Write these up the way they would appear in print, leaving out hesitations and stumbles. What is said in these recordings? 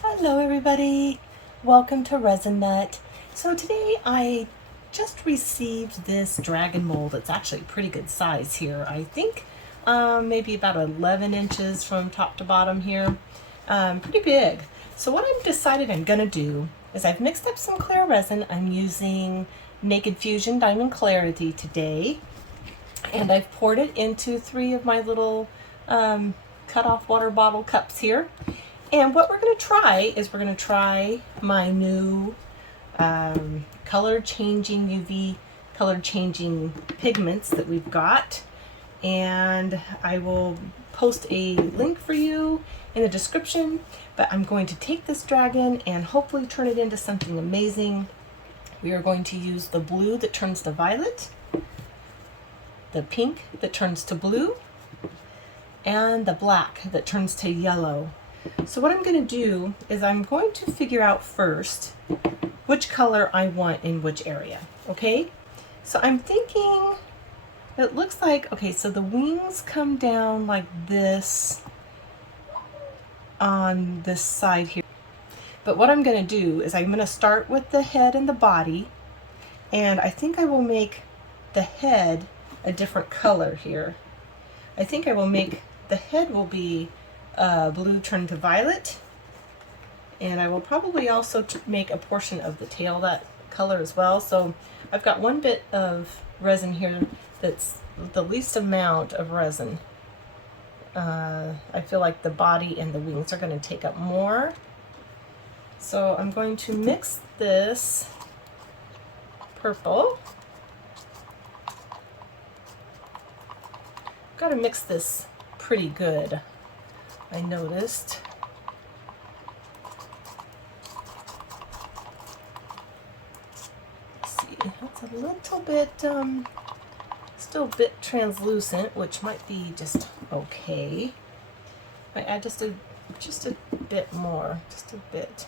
Hello everybody, welcome to Resin Nut. So today I just received this dragon mold. It's actually a pretty good size here. I think maybe about 11 inches from top to bottom here. Pretty big. So what I've decided I'm gonna do is I've mixed up some clear resin. I'm using Naked Fusion Diamond Clarity today, and I've poured it into 3 of my little cut off water bottle cups here. And what we're going to try is we're going to try my new color changing UV color changing pigments that we've got. And I will post a link for you in the description. But I'm going to take this dragon and hopefully turn it into something amazing. We are going to use the blue that turns to violet, the pink that turns to blue, and the black that turns to yellow. So what I'm going to do is I'm going to figure out first which color I want in which area, okay? So I'm thinking, it looks like, okay, so the wings come down like this on this side here. But what I'm going to do is I'm going to start with the head and the body, and I think I will make the head a different color here. I think I will make, the head will be blue turned to violet, and I will probably also make a portion of the tail that color as well. So I've got one bit of resin here that's the least amount of resin. I feel like the body and the wings are going to take up more. So I'm going to mix this purple. Got to mix this pretty good, I noticed. Let's see, that's a little bit, still a bit translucent, which might be just okay. I add just a bit more, just a bit.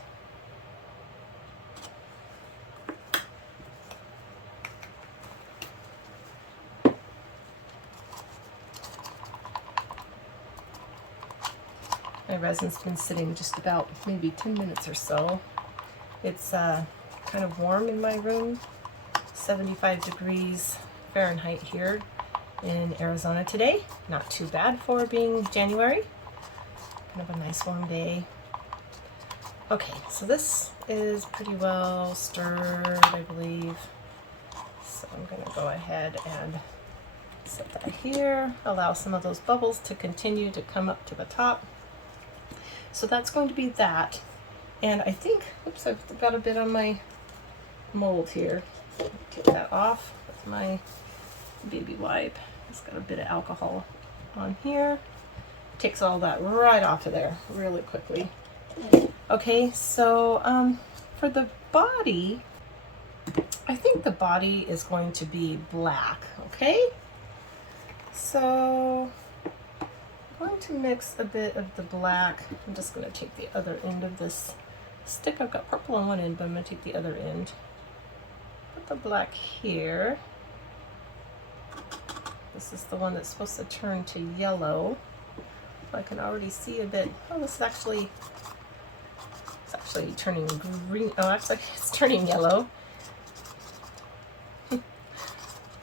My resin's been sitting just about maybe 10 minutes or so. It's kind of warm in my room, 75 degrees Fahrenheit here in Arizona today. Not too bad for being January. Kind of a nice warm day. Okay, so this is pretty well stirred, I believe. So I'm going to go ahead and set that here. Allow some of those bubbles to continue to come up to the top. So that's going to be that. And I think, oops, I've got a bit on my mold here. Take that off with my baby wipe. It's got a bit of alcohol on here. Takes all that right off of there really quickly. Okay, so for the body, I think the body is going to be black, okay? So I'm going to mix a bit of the black. I'm just going to take the other end of this stick. I've got purple on one end, but I'm going to take the other end. Put the black here. This is the one that's supposed to turn to yellow. I can already see a bit. Oh, this is actually, it's actually turning green. Oh, actually, it's turning yellow.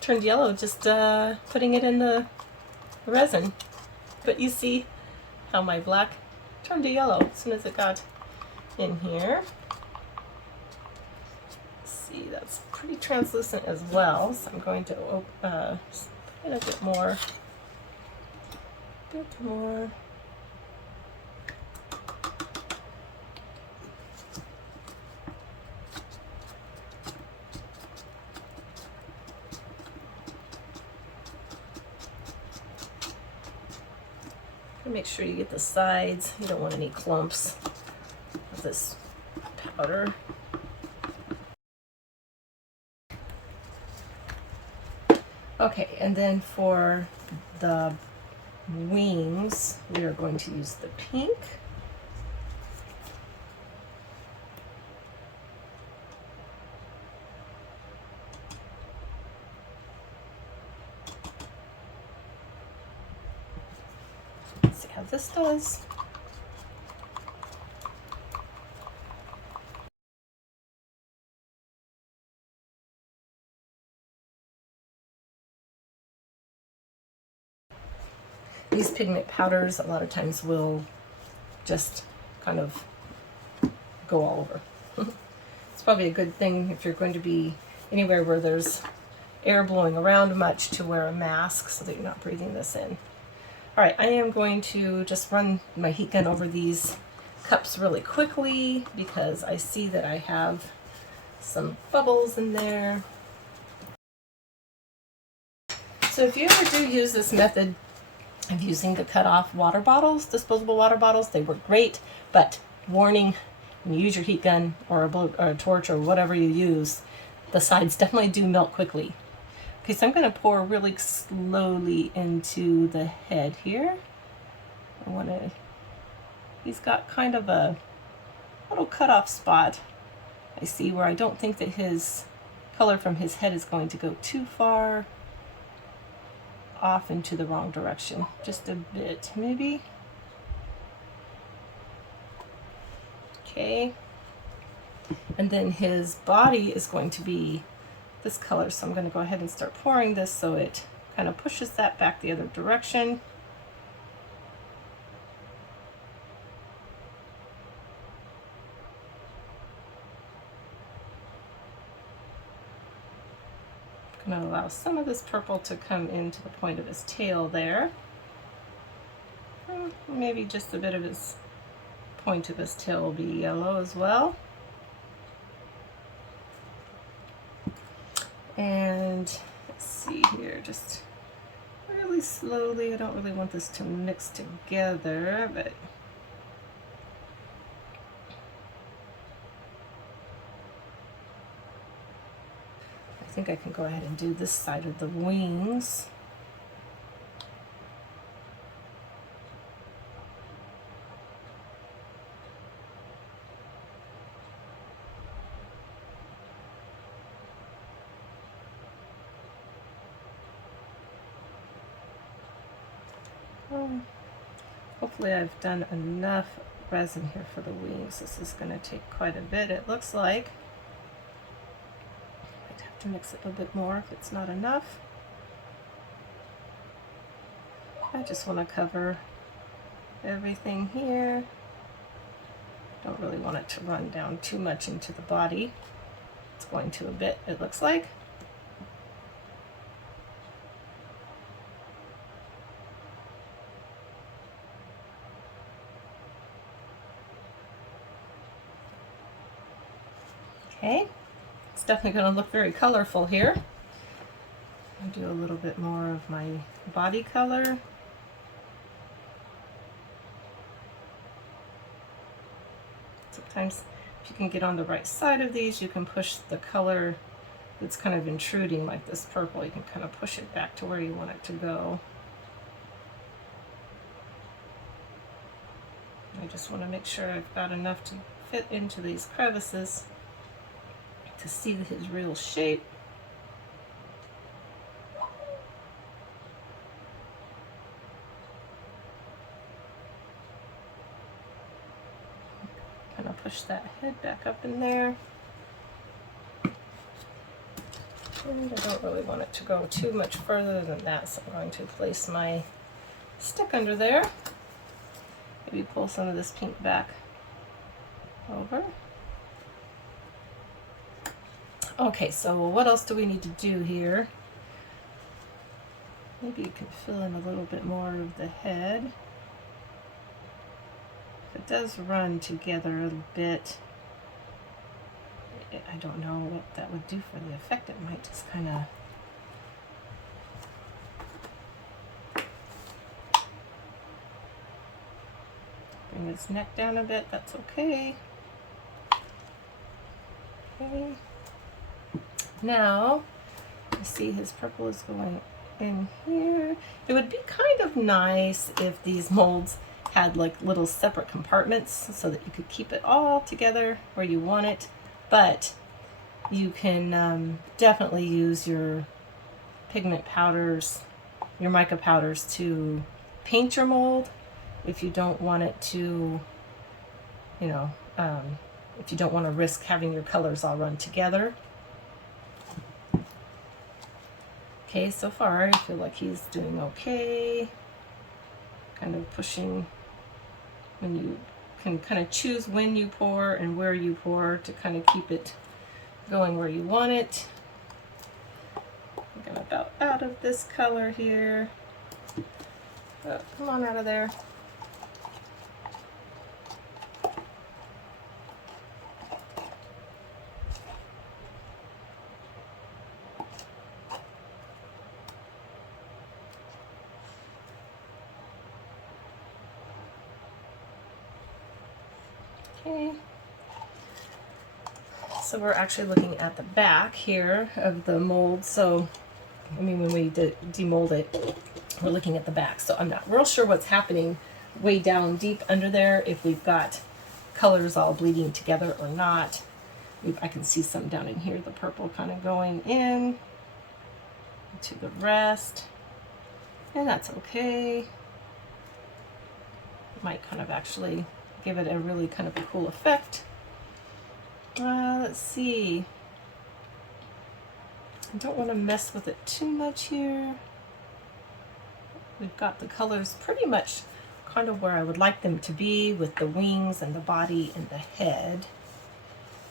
Turned yellow just putting it in the resin. But you see how my black turned to yellow as soon as it got in here. See, that's pretty translucent as well, so I'm going to put in a bit more. Make sure you get the sides. You don't want any clumps of this powder. Okay, and then for the wings, we are going to use the pink. Let's see how this does. These pigment powders a lot of times will just kind of go all over. It's probably a good thing if you're going to be anywhere where there's air blowing around much to wear a mask so that you're not breathing this in. All right, I am going to just run my heat gun over these cups really quickly because I see that I have some bubbles in there. So if you ever do use this method of using the cut-off water bottles, disposable water bottles, they work great, but warning, when you use your heat gun or a torch or whatever you use, the sides definitely do melt quickly. Okay, so I'm going to pour really slowly into the head here. He's got kind of a little cut-off spot. I see where I don't think that his color from his head is going to go too far off into the wrong direction. Just a bit, maybe. Okay. And then his body is going to be this color, so I'm going to go ahead and start pouring this so it kind of pushes that back the other direction. I'm going to allow some of this purple to come into the point of his tail there. Maybe just a bit of his point of his tail will be yellow as well. And let's see here, just really slowly. I don't really want this to mix together, but I think I can go ahead and do this side of the wings. Hopefully I've done enough resin here for the wings. This is going to take quite a bit, it looks like. I'd have to mix it a bit more if it's not enough. I just want to cover everything here. Don't really want it to run down too much into the body. It's going to a bit, it looks like. Okay, it's definitely going to look very colorful here. I'll do a little bit more of my body color. Sometimes if you can get on the right side of these, you can push the color that's kind of intruding, like this purple, you can kind of push it back to where you want it to go. I just want to make sure I've got enough to fit into these crevices to see his real shape. Kind of push that head back up in there. And I don't really want it to go too much further than that, so I'm going to place my stick under there. Maybe pull some of this pink back over. Okay, so what else do we need to do here? Maybe you can fill in a little bit more of the head. If it does run together a little bit, I don't know what that would do for the effect. It might just kind of bring his neck down a bit. That's okay. Okay. Now, you see his purple is going in here. It would be kind of nice if these molds had like little separate compartments so that you could keep it all together where you want it, but you can definitely use your pigment powders, your mica powders, to paint your mold if you don't want it to, you know, if you don't want to risk having your colors all run together. Okay, so far I feel like he's doing okay. kind of pushing when you can kind of choose when you pour and where you pour to kind of keep it going where you want it. I think I'm about out of this color here. Oh, come on out of there. Okay. So we're actually looking at the back here of the mold. So, I mean, when we demold it, we're looking at the back. So I'm not real sure what's happening way down deep under there, if we've got colors all bleeding together or not. I can see some down in here, the purple kind of going in to the rest, and that's okay. Might kind of actually give it a really kind of a cool effect. Let's see. I don't want to mess with it too much here. We've got the colors pretty much kind of where I would like them to be, with the wings and the body and the head.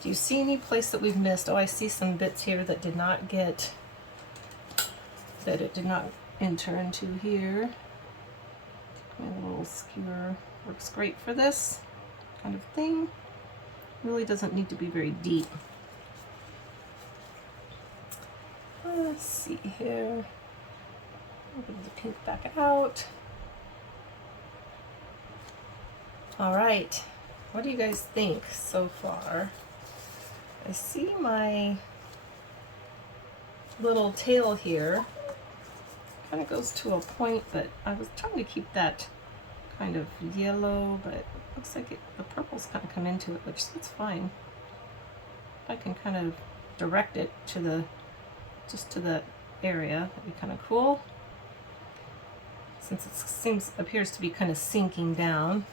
Do you see any place that we've missed? Oh, I see some bits here that did not get, that it did not enter into here. My little skewer works great for this kind of thing. Really doesn't need to be very deep. Let's see here. Open the pink back out. All right, what do you guys think so far? I see my little tail here kind of goes to a point, but I was trying to keep that kind of yellow, but it looks like the purple's kind of come into it, which that's fine. I can kind of direct it to the, just to that area. That'd be kind of cool, since it appears to be kind of sinking down.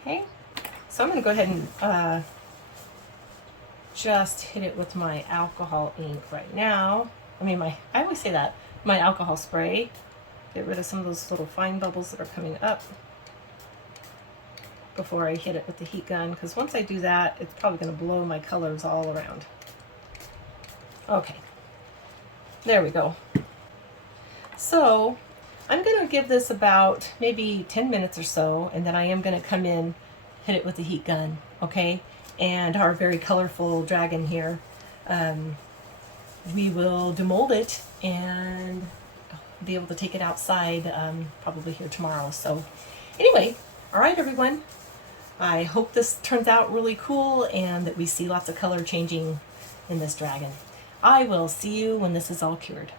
Okay, so I'm going to go ahead and just hit it with my alcohol ink right now. I always say that, my alcohol spray. Get rid of some of those little fine bubbles that are coming up before I hit it with the heat gun, because once I do that, it's probably going to blow my colors all around. Okay, there we go. So I'm going to give this about maybe 10 minutes or so, and then I am going to come in, hit it with the heat gun, okay? And our very colorful dragon here, we will demold it and be able to take it outside probably here tomorrow. So anyway, all right, everyone. I hope this turns out really cool and that we see lots of color changing in this dragon. I will see you when this is all cured.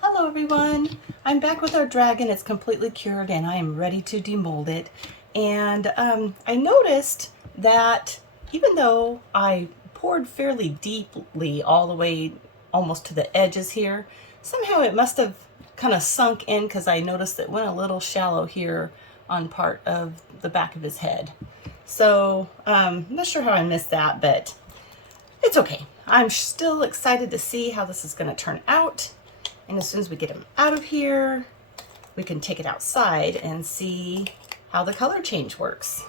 Hello everyone, I'm back with our dragon. It's completely cured and I am ready to demold it. And I noticed that even though I poured fairly deeply all the way almost to the edges here, somehow it must have kind of sunk in, because I noticed it went a little shallow here on part of the back of his head. So I'm not sure how I missed that, but it's okay. I'm still excited to see how this is going to turn out. And as soon as we get him out of here, we can take it outside and see how the color change works.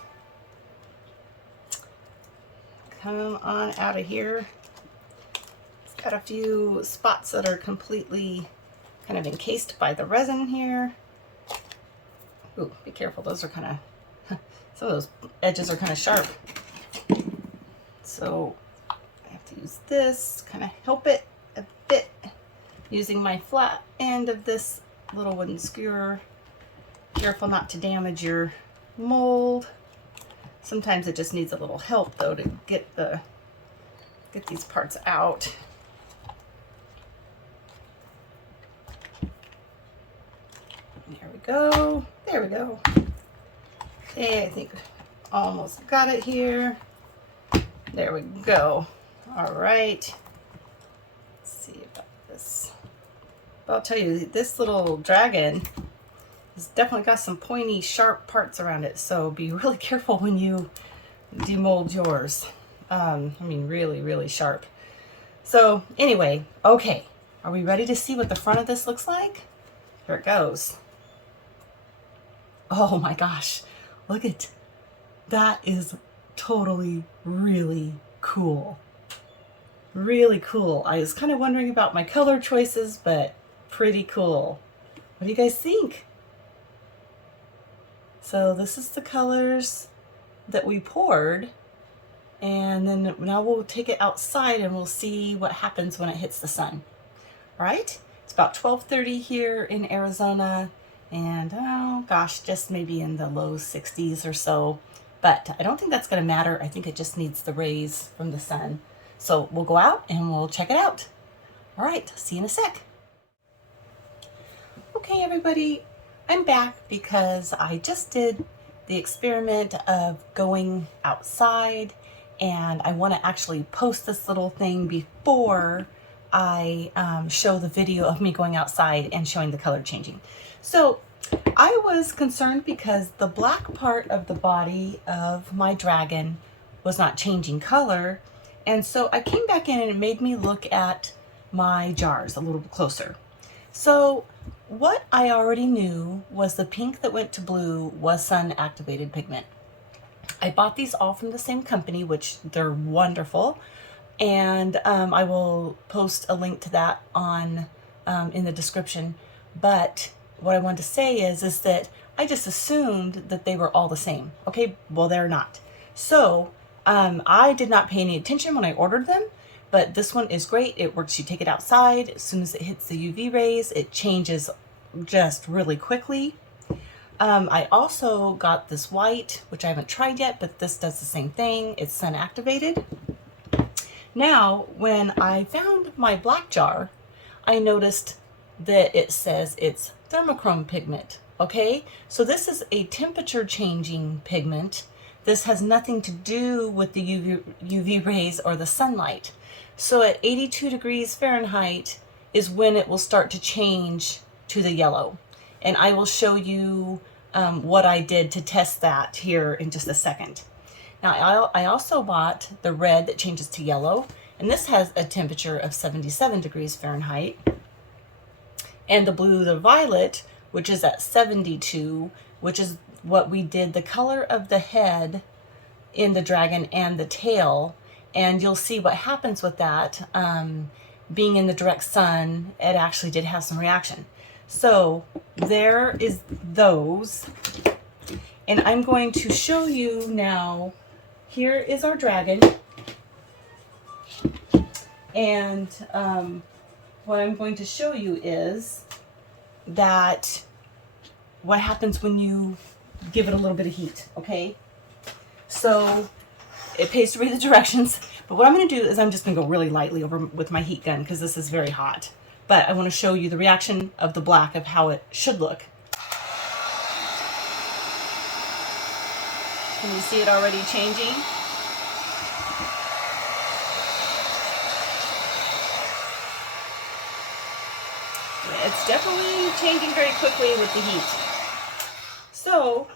Come on out of here. It's got a few spots that are completely kind of encased by the resin here. Ooh, be careful, those are kind of, some of those edges are kind of sharp. So I have to use this, kind of help it a bit, using my flat end of this little wooden skewer. Careful not to damage your mold. Sometimes it just needs a little help though to get these parts out. There we go. There we go. Okay, I think almost got it here. There we go. All right. Let's see about this. But I'll tell you, this little dragon has definitely got some pointy, sharp parts around it. So be really careful when you demold yours. I mean, really, really sharp. So anyway, okay, are we ready to see what the front of this looks like? Here it goes. Oh my gosh, look at that. Is totally really cool. Really cool. I was kind of wondering about my color choices, but pretty cool. What do you guys think? So this is the colors that we poured, and then now we'll take it outside and we'll see what happens when it hits the sun. All right, it's about 12:30 here in Arizona, and oh gosh, just maybe in the low 60s or so, but I don't think that's going to matter. I think it just needs the rays from the sun. So we'll go out and we'll check it out. All right, see you in a sec. Okay, everybody, I'm back because I just did the experiment of going outside, and I want to actually post this little thing before I show the video of me going outside and showing the color changing. So I was concerned because the black part of the body of my dragon was not changing color. And so I came back in and it made me look at my jars a little bit closer. So what I already knew was the pink that went to blue was sun activated pigment. I bought these all from the same company, which they're wonderful. And I will post a link to that on in the description. But what I wanted to say is that I just assumed that they were all the same. Okay, well, they're not. So I did not pay any attention when I ordered them, but this one is great. It works. You take it outside. As soon as it hits the UV rays, it changes just really quickly. I also got this white, which I haven't tried yet, but this does the same thing. It's sun activated. Now, when I found my black jar, I noticed that it says it's thermochrome pigment. Okay, so this is a temperature changing pigment. This has nothing to do with the UV rays or the sunlight. So at 82 degrees Fahrenheit is when it will start to change to the yellow. And I will show you what I did to test that here in just a second. Now, I also bought the red that changes to yellow, and this has a temperature of 77 degrees Fahrenheit. And the blue, the violet, which is at 72, which is what we did the color of the head in the dragon and the tail. And you'll see what happens with that. Being in the direct sun, it actually did have some reaction. So there is those. And I'm going to show you now. Here is our dragon. And what I'm going to show you is that what happens when you give it a little bit of heat, okay? So it pays to read the directions, but what I'm going to do is I'm just going to go really lightly over with my heat gun because this is very hot. But I want to show you the reaction of the black of how it should look. Can you see it already changing? It's definitely changing very quickly with the heat. So,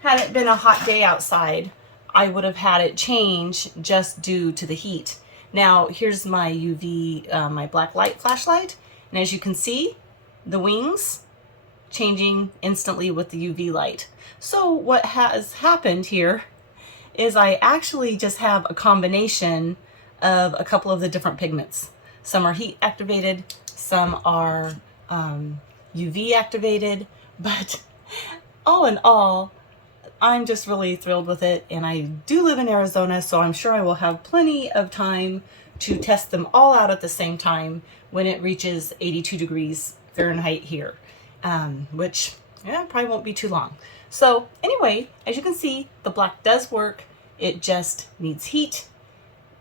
had it been a hot day outside, I would have had it change just due to the heat. Now, here's my UV, my black light flashlight. And as you can see, the wings changing instantly with the UV light. So what has happened here is I actually just have a combination of a couple of the different pigments. Some are heat activated, some are UV activated, but all in all, I'm just really thrilled with it. And I do live in Arizona, so I'm sure I will have plenty of time to test them all out at the same time when it reaches 82 degrees Fahrenheit here, which probably won't be too long. So anyway, as you can see, the black does work. It just needs heat.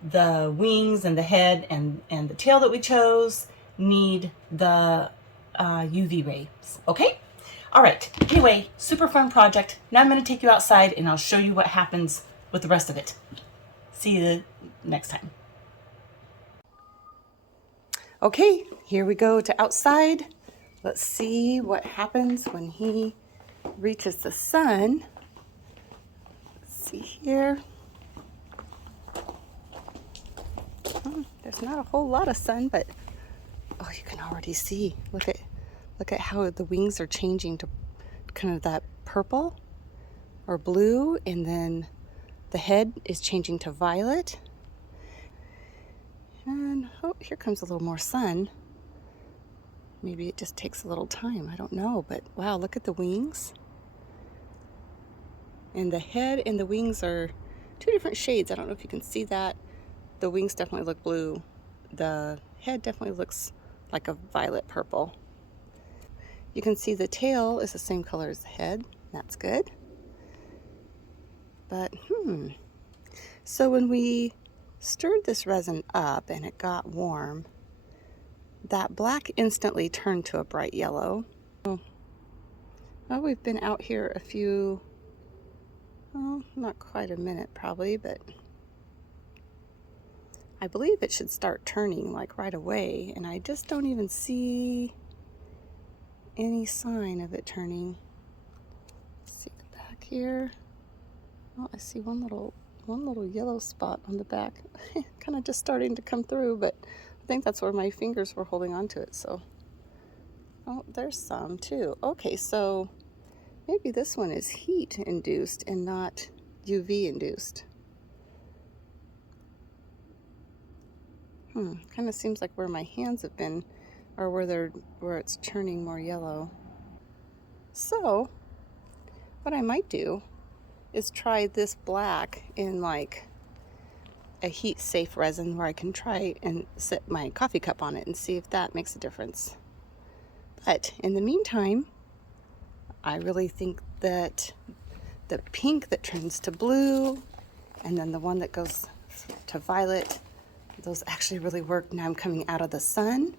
The wings and the head and the tail that we chose need the UV rays, okay? All right, anyway, super fun project. Now I'm gonna take you outside and I'll show you what happens with the rest of it. See you next time. Okay, here we go to outside. Let's see what happens when he reaches the sun. Let's see here. There's not a whole lot of sun, but oh, you can already see. Look at how the wings are changing to kind of that purple or blue, and then the head is changing to violet. And oh, here comes a little more sun. Maybe it just takes a little time. I don't know, but wow, look at the wings. And the head and the wings are two different shades. I don't know if you can see that. The wings definitely look blue. The head definitely looks like a violet purple. You can see the tail is the same color as the head. That's good. But so when we stirred this resin up and it got warm, that black instantly turned to a bright yellow. Well, we've been out here a few, well, not quite a minute probably, but I believe it should start turning like right away, and I just don't even see any sign of it turning. Let's see the back here. Oh, I see one little yellow spot on the back. Kind of just starting to come through, but I think that's where my fingers were holding on to it. So, oh, there's some too. Okay, so maybe this one is heat induced and not UV induced. Kind of seems like where my hands have been, or where it's turning more yellow. So, what I might do is try this black in like a heat safe resin where I can try and set my coffee cup on it and see if that makes a difference. But in the meantime, I really think that the pink that turns to blue and then the one that goes to violet, those actually really work. Now I'm coming out of the sun,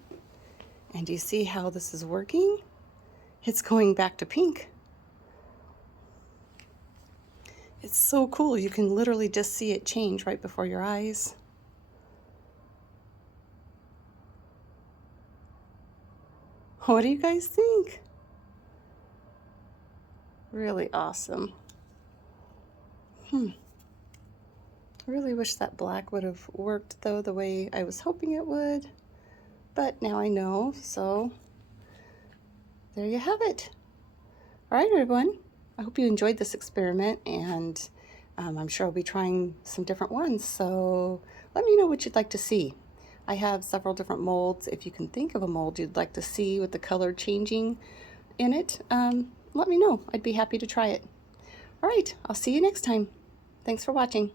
and do you see how this is working? It's going back to pink. It's so cool. You can literally just see it change right before your eyes. What do you guys think? Really awesome. I really wish that black would have worked though the way I was hoping it would, but now I know, so there you have it. All right, everyone. I hope you enjoyed this experiment, and I'm sure I'll be trying some different ones, so let me know what you'd like to see. I have several different molds. If you can think of a mold you'd like to see with the color changing in it, let me know. I'd be happy to try it. All right, I'll see you next time. Thanks for watching.